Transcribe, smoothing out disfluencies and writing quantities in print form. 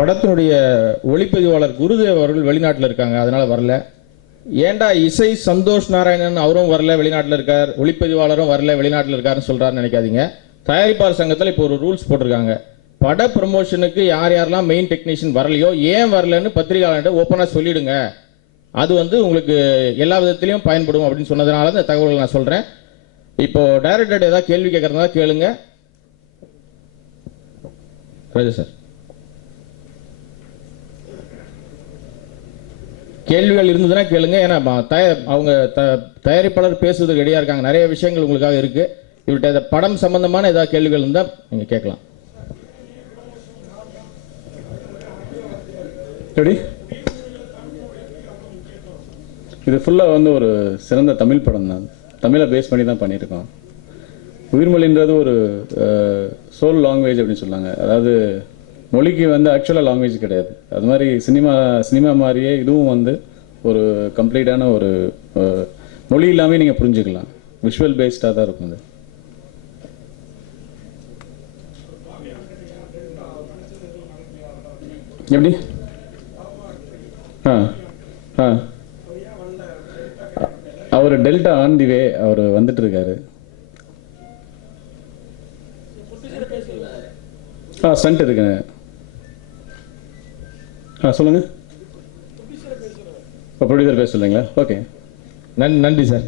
படத்தினுடைய ஒளிப்பதிவாளர் குருதேவ் அவர்கள் வெளிநாட்டில் இருக்காங்க, அதனால வரல. ஏண்டா இசை சந்தோஷ் நாராயணன் அவரும் வரல, வெளிநாட்டில் இருக்கார், ஒளிப்பதிவாளரும் வரல, வெளிநாட்டில் இருக்காருன்னு சொல்றாருன்னு நினைக்காதீங்க. தயாரிப்பாளர் சங்கத்தில் இப்போ ஒரு ரூல்ஸ் போட்டிருக்காங்க. பட ப்ரமோஷனுக்கு யார் யாரெல்லாம் மெயின் டெக்னீஷியன் வரலையோ ஏன் வரலன்னு பத்திரிகையாளர்கிட்ட ஓப்பனாக சொல்லிடுங்க. அது உங்களுக்கு எல்லா விதத்திலையும் பயன்படும் அப்படின்னு சொன்னதுனால இந்த தகவல்கள் நான் சொல்றேன். இப்போ டைரக்டர் ஏதாவது கேள்வி கேட்கறதா கேளுங்க. ராஜா சார், கேள்விகள் இருந்ததுன்னா கேளுங்க. ஏன்னா அவங்க தயாரிப்பாளர் பேசுவதற்கு ரெடியா இருக்காங்க. நிறைய விஷயங்கள் உங்களுக்காக இருக்கு. இவர்கிட்ட படம் சம்பந்தமான ஏதாவது கேள்விகள் இருந்தால் நீங்க கேட்கலாம். இது ஃபுல்லாக ஒரு சிறந்த தமிழ் படம் தான். தமிழை பேஸ் பண்ணி தான் பண்ணியிருக்கோம். உயிர்மொழின்றது ஒரு சோல் லாங்குவேஜ் அப்படின்னு சொன்னாங்க. அதாவது மொழிக்கு ஆக்சுவலாக லாங்குவேஜ் கிடையாது. அது மாதிரி சினிமா மாதிரியே இதுவும் ஒரு கம்ப்ளீட்டான ஒரு மொழி இல்லாமல் நீங்கள் புரிஞ்சுக்கலாம். விஷுவல் பேஸ்டாக தான் இருக்கும். அது எப்படி அவர் டெல்டா ஆன் தி வே அவர் வந்துட்டு இருக்காரு. ஸ்டண்ட் இருக்குங்க. சொல்லுங்க. ப்ரொடியூசர் பேச சொல்லுங்களா? ஓகே, நன்றி சார்.